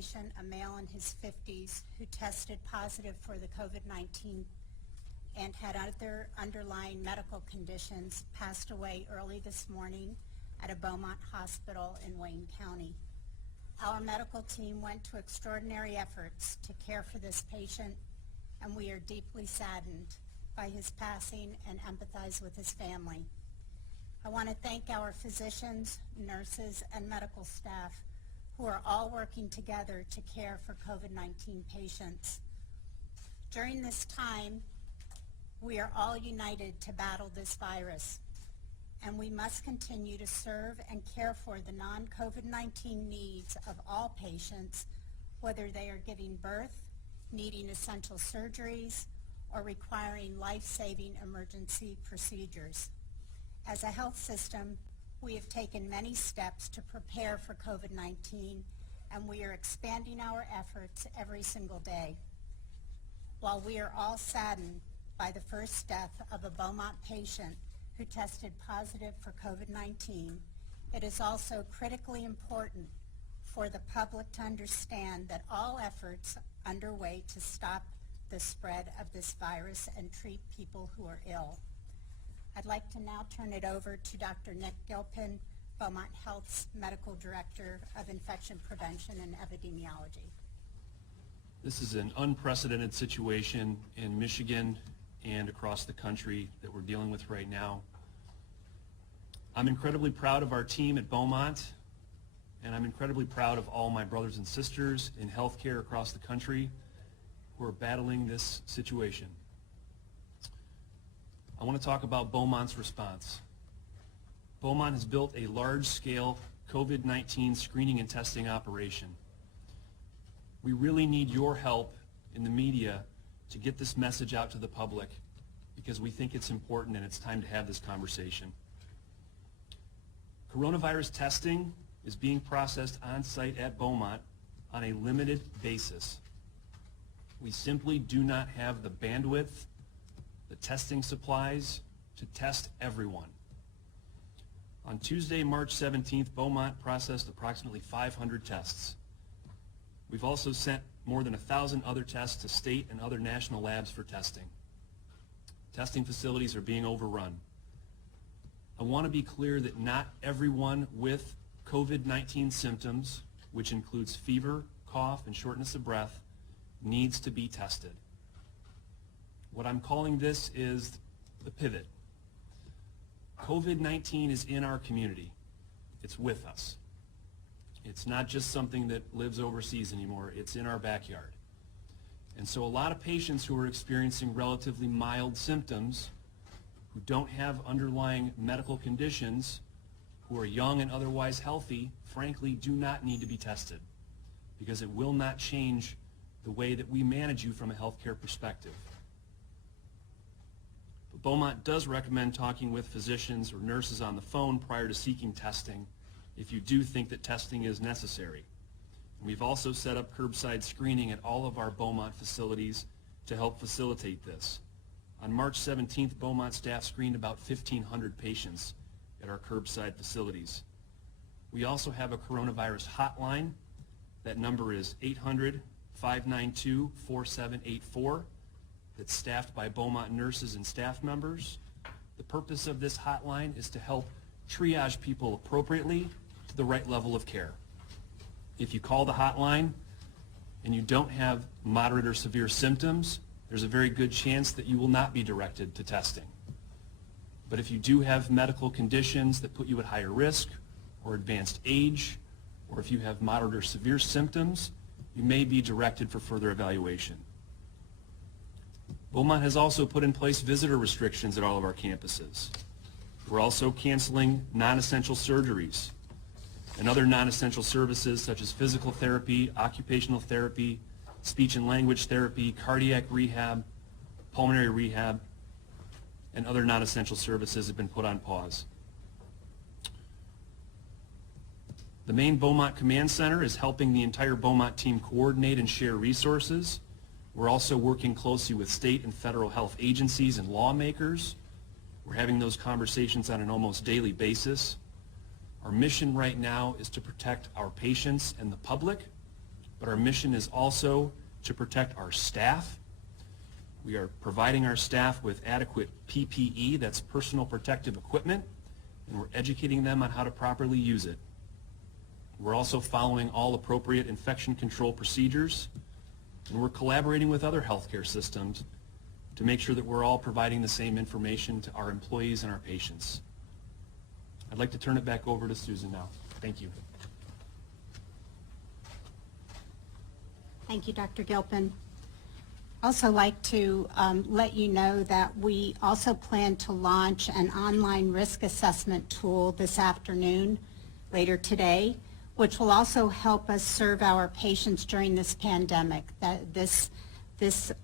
patient, a male in his 50s, who tested positive for the COVID-19 and had other underlying medical conditions, passed away early this morning at a Beaumont Hospital in Wayne County. Our medical team went to extraordinary efforts to care for this patient, and we are deeply saddened by his passing and empathize with his family. I want to thank our physicians, nurses, and medical staff who are all working together to care for COVID-19 patients. During this time, we are all united to battle this virus, and we must continue to serve and care for the non-COVID-19 needs of all patients, whether they are giving birth, needing essential surgeries, or requiring life-saving emergency procedures. As a health system, we have taken many steps to prepare for COVID-19, and we are expanding our efforts every single day. While we are all saddened by the first death of a Beaumont patient who tested positive for COVID-19, it is also critically important for the public to understand that all efforts underway to stop the spread of this virus and treat people who are ill. I'd like to now turn it over to Dr. Nick Gilpin, Beaumont Health's Medical Director of Infection Prevention and Epidemiology. This is an unprecedented situation in Michigan and across the country that we're dealing with right now. I'm incredibly proud of our team at Beaumont, and I'm incredibly proud of all my brothers and sisters in healthcare across the country who are battling this situation. I want to talk about Beaumont's response. Beaumont has built a large-scale COVID-19 screening and testing operation. We really need your help in the media to get this message out to the public, because we think it's important and it's time to have this conversation. Coronavirus testing is being processed on-site at Beaumont on a limited basis. We simply do not have the bandwidth, the testing supplies to test everyone. On Tuesday, March 17th, Beaumont processed approximately 500 tests. We've also sent more than 1,000 other tests to state and other national labs for testing. Testing facilities are being overrun. I want to be clear that not everyone with COVID-19 symptoms, which includes fever, cough, and shortness of breath, needs to be tested. What I'm calling this is the pivot. COVID-19 is in our community. It's with us. It's not just something that lives overseas anymore. It's in our backyard. And so a lot of patients who are experiencing relatively mild symptoms, who don't have underlying medical conditions, who are young and otherwise healthy, frankly, do not need to be tested, because it will not change the way that we manage you from a healthcare perspective. But Beaumont does recommend talking with physicians or nurses on the phone prior to seeking testing if you do think that testing is necessary. And we've also set up curbside screening at all of our Beaumont facilities to help facilitate this. On March 17th, Beaumont staff screened about 1,500 patients at our curbside facilities. We also have a coronavirus hotline. That number is 800-592-4784. That's staffed by Beaumont nurses and staff members. The purpose of this hotline is to help triage people appropriately to the right level of care. If you call the hotline and you don't have moderate or severe symptoms, there's a very good chance that you will not be directed to testing. But if you do have medical conditions that put you at higher risk, or advanced age, or if you have moderate or severe symptoms, you may be directed for further evaluation. Beaumont has also put in place visitor restrictions at all of our campuses. We're also canceling non-essential surgeries and other non-essential services such as physical therapy, occupational therapy, speech and language therapy, cardiac rehab, pulmonary rehab, and other non-essential services have been put on pause. The main Beaumont Command Center is helping the entire Beaumont team coordinate and share resources. We're also working closely with state and federal health agencies and lawmakers. We're having those conversations on an almost daily basis. Our mission right now is to protect our patients and the public but our mission is also to protect our staff. We are providing our staff with adequate PPE, that's personal protective equipment, and we're educating them on how to properly use it. We're also following all appropriate infection control procedures, and we're collaborating with other healthcare systems to make sure that we're all providing the same information to our employees and our patients. I'd like to turn it back over to Susan now. Thank you. Thank you, Dr. Gilpin. Also like to let you know that we also plan to launch an online risk assessment tool this afternoon, later today, which will also help us serve our patients during this pandemic. This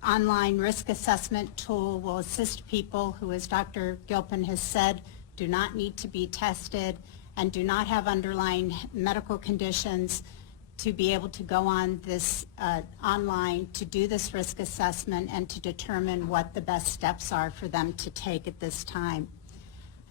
online risk assessment tool will assist people who, as Dr. Gilpin has said, do not need to be tested and do not have underlying medical conditions to be able to go on this online to do this risk assessment and to determine what the best steps are for them to take at this time.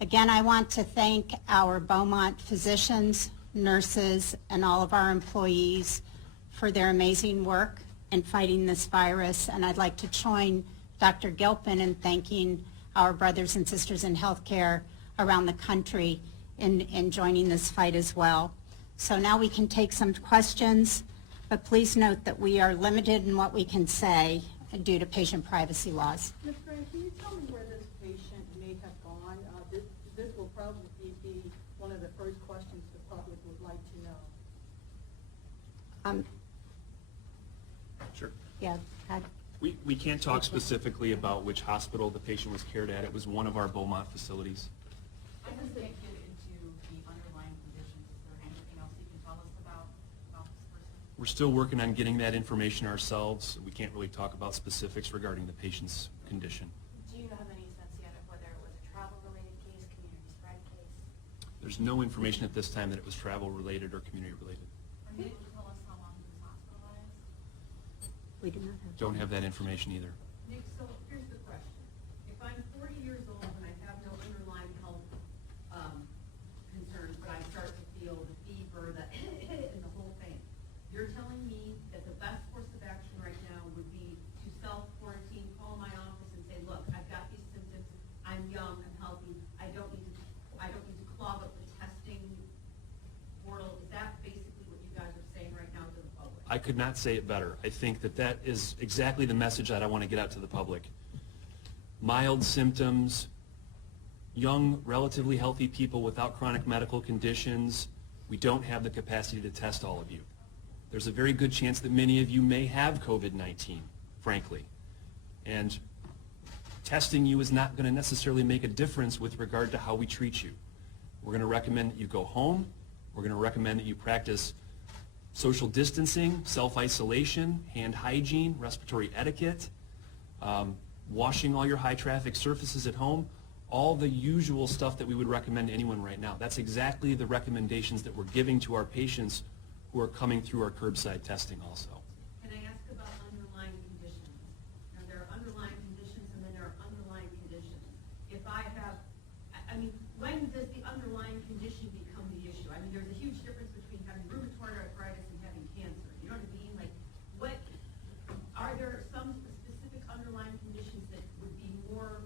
Again, I want to thank our Beaumont physicians, nurses, and all of our employees for their amazing work in fighting this virus, and I'd like to join Dr. Gilpin in thanking our brothers and sisters in healthcare around the country in joining this fight as well. So now we can take some questions, but please note that we are limited in what we can say due to patient privacy laws. Ms. Grant, can you tell me where this patient may have gone? This will probably be one of the first questions the public would like to know. Sure. Yeah. We can't talk specifically about which hospital the patient was cared at. It was one of our Beaumont facilities. I just can't get into the underlying conditions. Is there anything else you can tell us about this person? We're still working on getting that information ourselves. We can't really talk about specifics regarding the patient's condition. Do you have any sense yet of whether it was a travel-related case, community spread case? There's no information at this time that it was travel-related or community-related. Are you able to tell us how long he was hospitalized? We do not have. Don't have that information either. Nick, so here's the question. If I'm 40 years old and I have no underlying health concerns, but I start to feel the fever, the and the whole thing, you're telling me that the best course of action right now would be to self-quarantine, call my office and say, look, I've got these symptoms, I'm young, I'm healthy, I don't need to clog up the testing portal. Is that basically what you guys are saying right now to the public? I could not say it better. I think that is exactly the message that I want to get out to the public. Mild symptoms, young, relatively healthy people without chronic medical conditions, we don't have the capacity to test all of you. There's a very good chance that many of you may have COVID-19, frankly. And testing you is not going to necessarily make a difference with regard to how we treat you. We're going to recommend that you go home. We're going to recommend that you practice social distancing, self-isolation, hand hygiene, respiratory etiquette, washing all your high-traffic surfaces at home, all the usual stuff that we would recommend to anyone right now. That's exactly the recommendations that we're giving to our patients who are coming through our curbside testing also. Can I ask about underlying conditions? Now, there are underlying conditions and then there are underlying conditions. If I have, I mean, when does the underlying condition become the issue? I mean, there's a huge difference between having rheumatoid arthritis and having cancer. You know what I mean? Like, what, are there some specific underlying conditions that would be more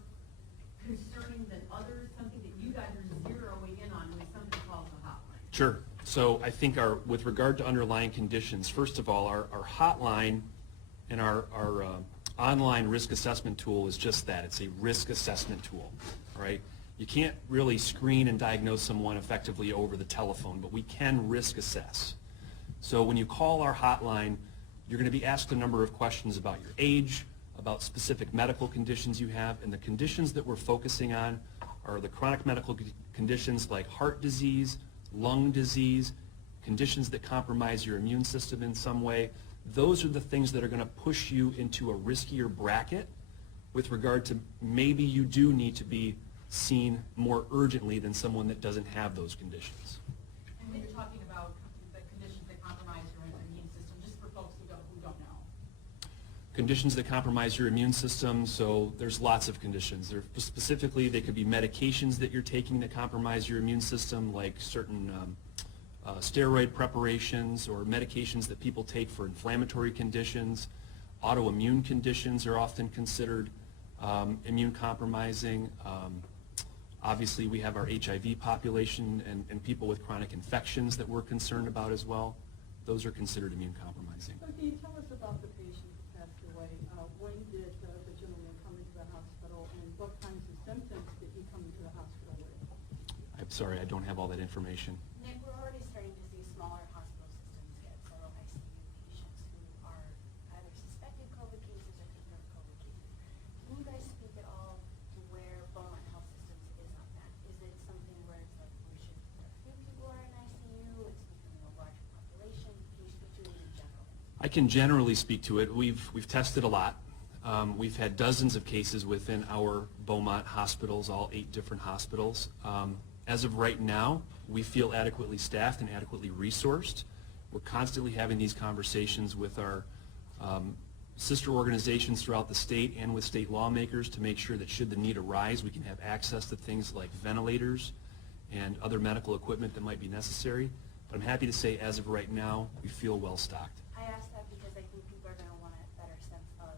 concerning than others? Something that you guys are zeroing in on when somebody calls the hotline? Sure. So I think with regard to underlying conditions, first of all, our hotline and our online risk assessment tool is just that. It's a risk assessment tool, all right? You can't really screen and diagnose someone effectively over the telephone, but we can risk assess. So when you call our hotline, you're going to be asked a number of questions about your age, about specific medical conditions you have, and the conditions that we're focusing on are the chronic medical conditions like heart disease, lung disease, conditions that compromise your immune system in some way. Those are the things that are going to push you into a riskier bracket with regard to maybe you do need to be seen more urgently than someone that doesn't have those conditions. And when you're talking about the conditions that compromise your immune system, just for folks who don't know. Conditions that compromise your immune system, so there's lots of conditions. Specifically, they could be medications that you're taking that compromise your immune system, like certain steroid preparations or medications that people take for inflammatory conditions. Autoimmune conditions are often considered immune compromising. Obviously, we have our HIV population and people with chronic infections that we're concerned about as well. Those are considered immune compromising. So can you tell us about the patient who passed away? When did the gentleman come into the hospital, and what kinds of symptoms did he come into the hospital with? I'm sorry, I don't have all that information. Nick, we're already starting to see smaller hospital systems get several ICU patients who are either suspected COVID cases or confirmed COVID cases. Can you guys speak at all to where Beaumont Health Systems is on that? Is it something where it's like a few people are in ICU, it's becoming a larger population? Can you speak to it in general? I can generally speak to it. We've tested a lot. We've had dozens of cases within our Beaumont hospitals, all 8 different hospitals. As of right now, we feel adequately staffed and adequately resourced. We're constantly having these conversations with our sister organizations throughout the state and with state lawmakers to make sure that should the need arise, we can have access to things like ventilators and other medical equipment that might be necessary. But I'm happy to say, as of right now, we feel well stocked. I ask that because I think people are going to want a better sense of,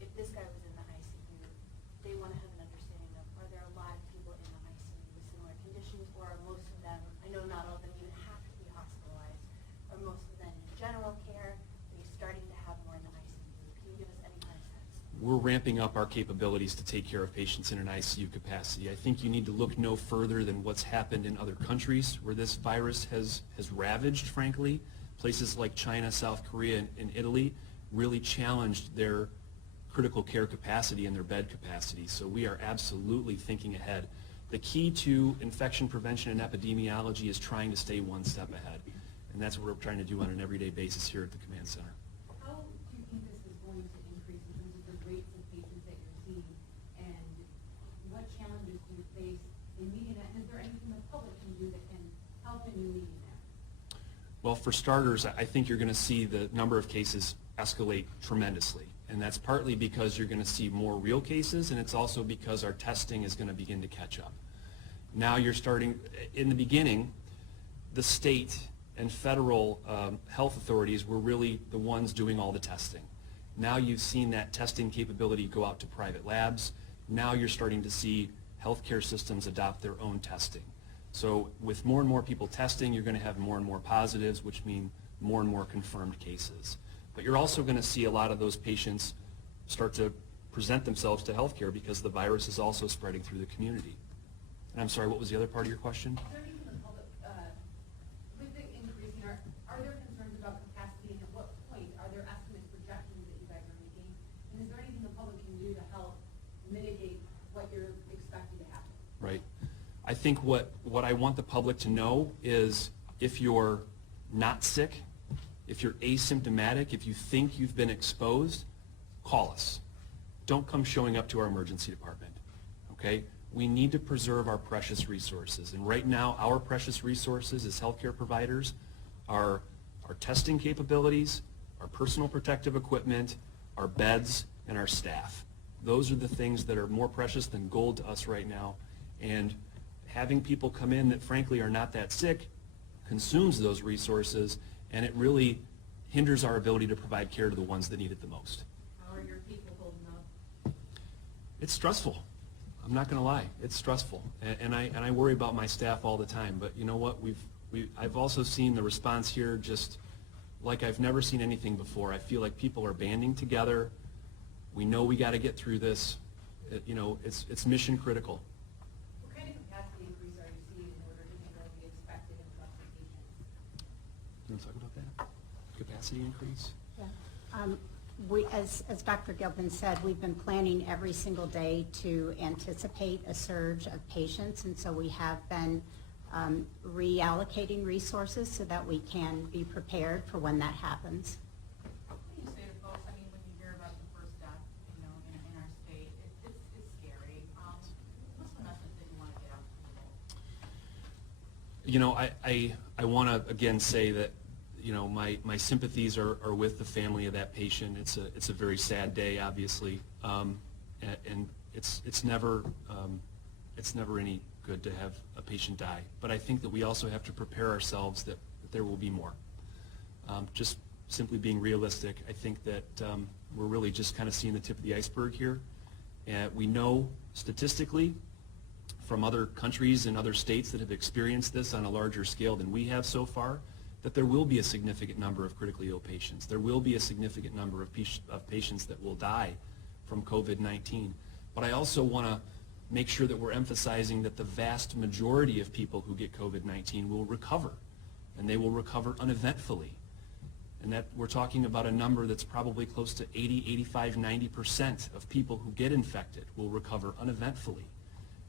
if this guy was in the ICU, they want to have an understanding of, are there a lot of people in the ICU with similar conditions, or are most of them, I know not all of them even have to be hospitalized, are most of them in general care? Are you starting to have more in the ICU? Can you give us any kind of sense? We're ramping up our capabilities to take care of patients in an ICU capacity. I think you need to look no further than what's happened in other countries where this virus has ravaged, frankly. Places like China, South Korea, and Italy really challenged their critical care capacity and their bed capacity. So we are absolutely thinking ahead. The key to infection prevention and epidemiology is trying to stay one step ahead. And that's what we're trying to do on an everyday basis here at the command center. How do you think this is going to increase in terms of the rates of patients that you're seeing? And what challenges do you face in meeting that? And is there anything the public can do that can help in you meeting that? Well, for starters, I think you're going to see the number of cases escalate tremendously. And that's partly because you're going to see more real cases, and it's also because our testing is going to begin to catch up. Now you're starting, in the beginning, the state and federal health authorities were really the ones doing all the testing. Now you've seen that testing capability go out to private labs. Now you're starting to see healthcare systems adopt their own testing. So with more and more people testing, you're going to have more and more positives, which mean more and more confirmed cases. But you're also going to see a lot of those patients start to present themselves to healthcare because the virus is also spreading through the community. And I'm sorry, what was the other part of your question? Is there anything the public, with the increasing, are there concerns about capacity, and at what point are there estimates, projections that you guys are making? And is there anything the public can do to help mitigate what you're expecting to happen? Right. I think what I want the public to know is if you're not sick, if you're asymptomatic, if you think you've been exposed, call us. Don't come showing up to our emergency department, okay? We need to preserve our precious resources. And right now, our precious resources as healthcare providers are our testing capabilities, our personal protective equipment, our beds, and our staff. Those are the things that are more precious than gold to us right now. And having people come in that frankly are not that sick consumes those resources, and it really hinders our ability to provide care to the ones that need it the most. How are your people holding up? It's stressful. I'm not going to lie. It's stressful, and I worry about my staff all the time. But you know what? I've also seen the response here just like I've never seen anything before. I feel like people are banding together. We know we got to get through this. It's mission critical. What kind of capacity increase are you seeing in order to handle the expected influx of patients? You want to talk about that? Capacity increase? Yeah. As Dr. Gilpin said, we've been planning every single day to anticipate a surge of patients, and so we have been reallocating resources so that we can be prepared for when that happens. What do you say to folks, I mean, when you hear about the first death, in our state, it's scary. What's the message that you want to get out to people? I want to again say that my sympathies are with the family of that patient. It's a very sad day, obviously, and it's never any good to have a patient die, but I think that we also have to prepare ourselves that there will be more. Just simply being realistic, I think that we're really just kind of seeing the tip of the iceberg here. And we know statistically from other countries and other states that have experienced this on a larger scale than we have so far, that there will be a significant number of critically ill patients. There will be a significant number of patients that will die from COVID-19. But I also want to make sure that we're emphasizing that the vast majority of people who get COVID-19 will recover, and they will recover uneventfully. And that we're talking about a number that's probably close to 80, 85, 90% of people who get infected will recover uneventfully.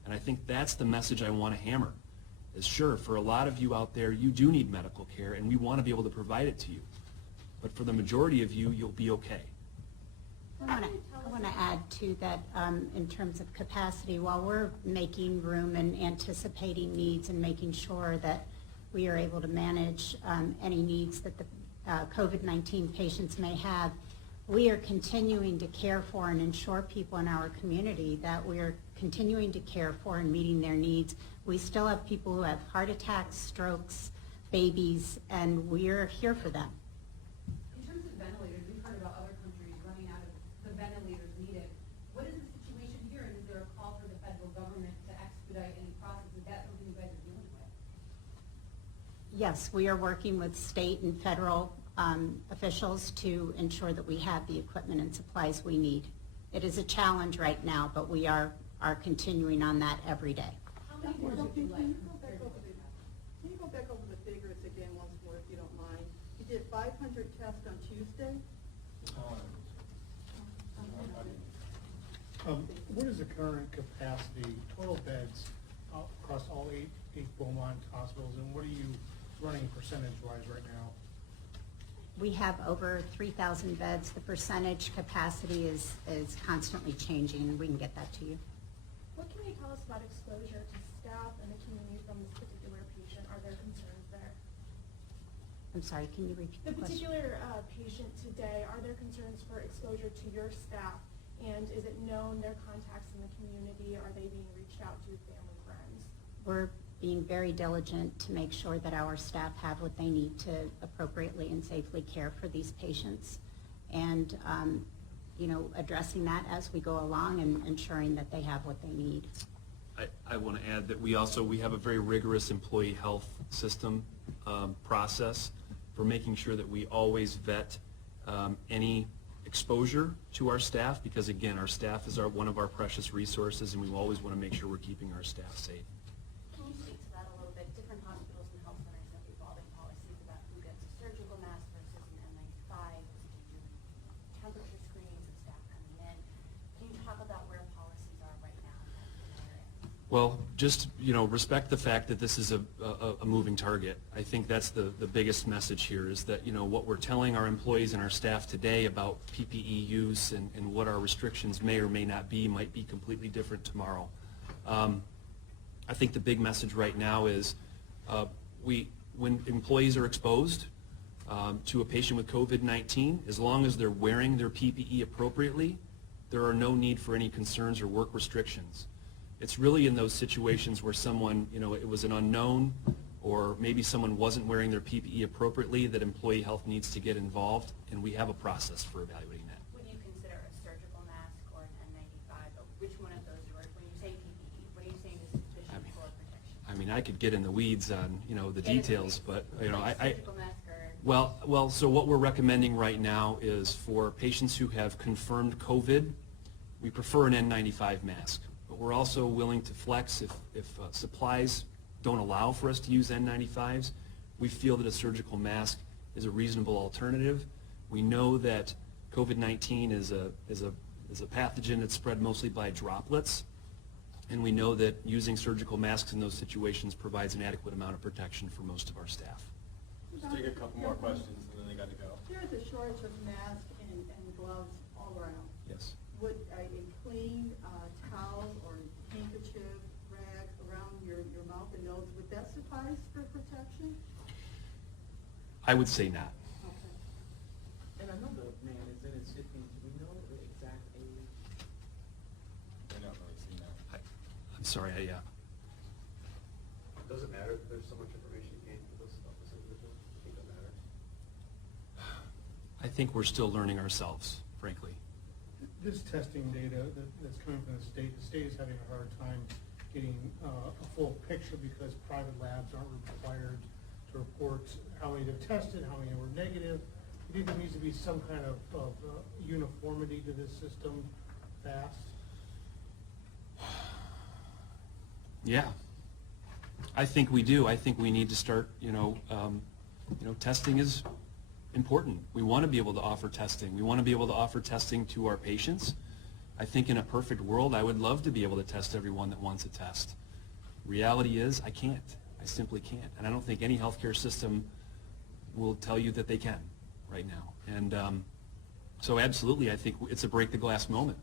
And I think that's the message I want to hammer. Is sure, for a lot of you out there, you do need medical care, and we want to be able to provide it to you. But for the majority of you, you'll be okay. I want to add to that in terms of capacity. While we're making room and anticipating needs and making sure that we are able to manage any needs that the COVID-19 patients may have, we are continuing to care for and ensure people in our community that we are continuing to care for and meeting their needs. We still have people who have heart attacks, strokes, babies, and we are here for them. In terms of ventilators, we've heard about other countries running out of the ventilators needed. What is the situation here, and is there a call for the federal government to expedite any process? Is that something you guys are dealing with? Yes, we are working with state and federal officials to ensure that we have the equipment and supplies we need. It is a challenge right now, but we are continuing on that every day. How many more Can would you like? you go back over the figures again once more, if you don't mind? You did 500 tests on Tuesday? What is the current capacity, total beds across all eight Beaumont hospitals, and what are you running percentage-wise right now? We have over 3,000 beds. The percentage capacity is constantly changing, and we can get that to you. What can you tell us about exposure to staff and the community from this particular patient? Are there concerns there? I'm sorry, can you repeat the The question? particular patient today, are there concerns for exposure to your staff? And is it known their contacts in the community? Are they being reached out to, family, friends? We're being very diligent to make sure that our staff have what they need to appropriately and safely care for these patients. And, addressing that as we go along and ensuring that they have what they need. I want to add that we have a very rigorous employee health system process for making sure that we always vet any exposure to our staff, because again, our staff is one of our precious resources, and we always want to make sure we're keeping our staff safe. Can you speak to that a little bit? Different hospitals and health centers have evolving policies about who gets a surgical mask versus an N95, is it doing temperature screenings of staff coming in? Can you talk about where policies are right now in that area? Well, just respect the fact that this is a moving target. I think that's the biggest message here, is that what we're telling our employees and our staff today about PPE use and what our restrictions may or may not be might be completely different tomorrow. I think the big message right now is when employees are exposed to a patient with COVID-19, as long as they're wearing their PPE appropriately, there are no need for any concerns or work restrictions. It's really in those situations where someone, it was an unknown, or maybe someone wasn't wearing their PPE appropriately, that employee health needs to get involved, and we have a process for evaluating that. Would you consider a surgical mask or an N95? Which one of those are, when you say PPE, what are you saying is sufficient for protection? I mean, I could get in the weeds on, the details, but, Like surgical mask or? Well, so what we're recommending right now is for patients who have confirmed COVID, we prefer an N95 mask. But we're also willing to flex if supplies don't allow for us to use N95s. We feel that a surgical mask is a reasonable alternative. We know that COVID-19 is a pathogen that's spread mostly by droplets, and we know that using surgical masks in those situations provides an adequate amount of protection for most of our staff. Just take a couple more questions and then they got to go. There's a shortage of masks and gloves all around. Yes. Would a clean towel or handkerchief, rag around your mouth and nose, would that suffice for protection? I would say not. Okay. And I know the man is in his 50s. Do we know the exact age? We're not really seeing that. I'm sorry, there's so much information gained for those individuals? I think that matters. I think we're still learning ourselves, frankly. This testing data that's coming from the state is having a hard time getting a full picture because private labs aren't required to report how many they've tested, how many were negative. You think there needs to be some kind of uniformity to this system fast? Yeah, I think we do. I think we need to start, testing is important. We want to be able to offer testing. We want to be able to offer testing to our patients. I think in a perfect world, I would love to be able to test everyone that wants a test. Reality is, I can't. I simply can't. And I don't think any healthcare system will tell you that they can right now. And so absolutely, I think it's a break the glass moment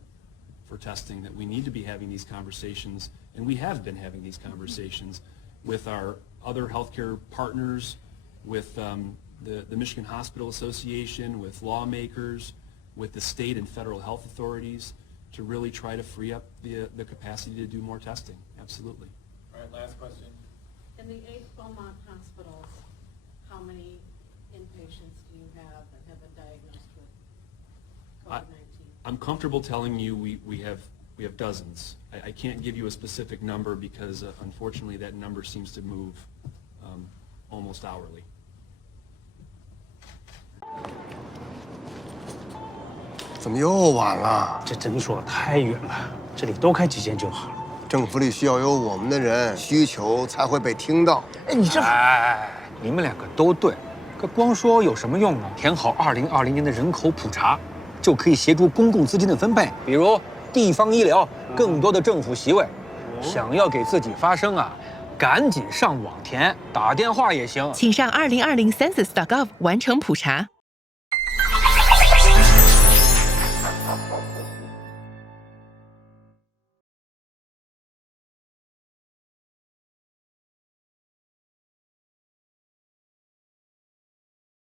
for testing, that we need to be having these conversations, and we have been having these conversations with our other healthcare partners, with the Michigan Hospital Association, with lawmakers, with the state and federal health authorities, to really try to free up the capacity to do more testing. Absolutely. All right, last question. In the 8 Beaumont hospitals, how many inpatients do you have that have been diagnosed with COVID-19? I'm comfortable telling you we have dozens. I can't give you a specific number because unfortunately that number seems to move almost hourly. 怎么又晚了？这诊所太远了，这里多开几间就好了。政府里需要有我们的人，需求才会被听到。哎，你这……哎，你们两个都对，可光说有什么用呢？填好2020年的人口普查，就可以协助公共资金的分配，比如地方医疗、更多的政府席位。想要给自己发声啊，赶紧上网填，打电话也行。请上2020census.gov 完成普查。